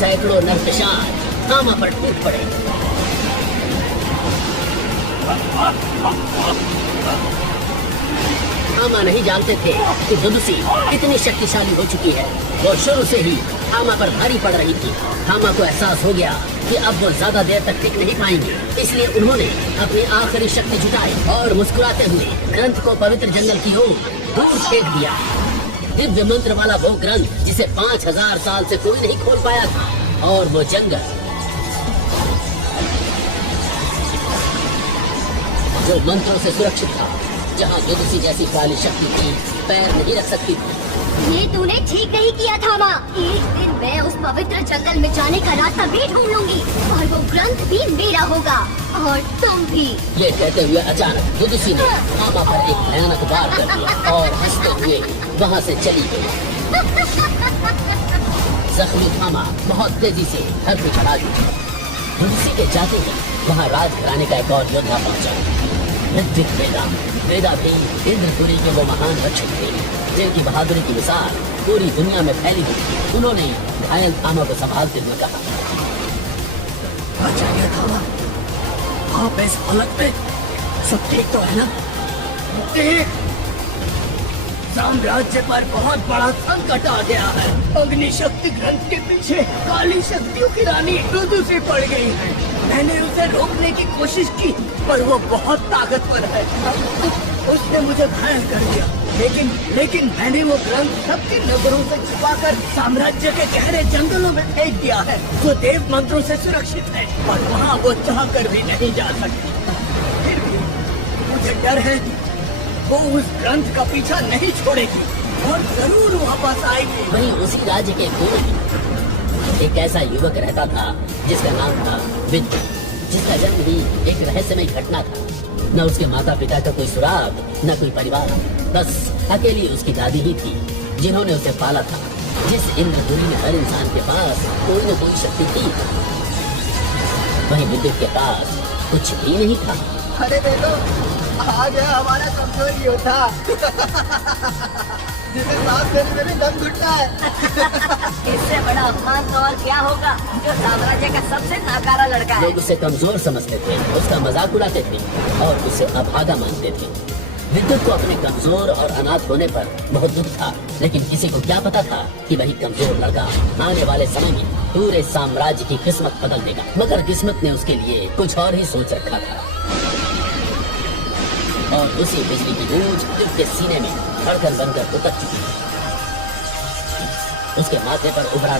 सैकड़ों नरपिशाच हामा पर टूट पड़े। हामा नहीं जानते थे कि दुदुसी इतनी शक्तिशाली हो चुकी है। वो शुरू से ही हामा पर भारी पड़ रही थी। हामा को एहसास हो गया कि अब वो ज्यादा देर तक टिक नहीं पाएंगे, इसलिए उन्होंने अपनी आखिरी शक्ति जुटाई और मुस्कुराते हुए ग्रंथ को पवित्र जंगल की ओर दूर फेंक दिया। दिव्य मंत्र वाला वो ग्रंथ जिसे 5000 साल से कोई नहीं खोल पाया था, और वो जंगल जो मंत्रों से सुरक्षित था, जहाँ दुदुसी जैसी वाली शक्ति थी पैर नहीं रख सकती थी। ये तूने ठीक नहीं किया था माँ। एक दिन मैं उस पवित्र जंगल में जाने का रास्ता भी ढूंढ लूंगी और वो ग्रंथ भी मेरा होगा और तुम भी। ये कहते हुए अचानक दुदुसी ने हामा पर एक भयानक वार कर दिया और हंसते हुए वहाँ से चली गई। जख्मी हामा बहुत तेजी से घर पे चढ़ा गई। दुदुसी के जाते ही वहाँ राजघराने का एक और योद्धा पहुंचा। ऋत्विक वेदा भी इंद्रपुरी के वो महान रक्षक थे जिनकी बहादुरी की मिसाल पूरी दुनिया में फैली हुई थी। उन्होंने घायल हामा को संभालते हुए कहा, आचार्य थामा, आप इस हालत में सब ठीक तो है ना? ठीक। साम्राज्य पर बहुत बड़ा संकट आ गया है। अग्नि शक्ति ग्रंथ के पीछे काली शक्तियों की रानी दुदुसी पड़ गई है। मैंने उसे रोकने की कोशिश की पर वो बहुत ताकतवर है। उसने मुझे घायल कर दिया, लेकिन मैंने वो ग्रंथ सबकी नजरों से छुपाकर साम्राज्य के गहरे जंगलों में फेंक दिया है। वो देव मंत्रों से सुरक्षित है और वहाँ वो चाहकर भी नहीं जा सकती। फिर भी मुझे डर है वो उस ग्रंथ का पीछा नहीं छोड़ेगी और जरूर वापस आएगी। वहीं उसी राज्य के कोने में एक ऐसा युवक रहता था जिसका नाम था विद्युत, जिसका जन्म ही एक रहस्यमय घटना था। न उसके माता पिता का कोई सुराग, न कोई परिवार, बस अकेली उसकी दादी ही थी जिन्होंने उसे पाला था। जिस इंद्रपुरी में हर इंसान के पास कोई न कोई शक्ति थी, वहीं विद्युत के पास कुछ भी नहीं था। अरे देखो, आ गया हमारा कमजोर योद्धा जिसे सांस लेने में भी दम घुटता है। इससे बड़ा अपमान तो और क्या होगा, जो साम्राज्य का सबसे नाकारा लड़का है। लोग उसे कमजोर समझते थे, उसका मजाक उड़ाते थे और उसे अभागा मानते थे। विद्युत को अपने कमजोर और अनाथ होने पर बहुत दुख था, लेकिन किसी को क्या पता था कि वही कमजोर लड़का आने वाले समय में पूरे साम्राज्य की किस्मत बदल देगा। मगर किस्मत ने उसके लिए कुछ और ही सोच रखा था और उसी बिजली की गूंज उसके सीने में धड़कन बनकर उतर चुकी। उसके माथे पर उभरा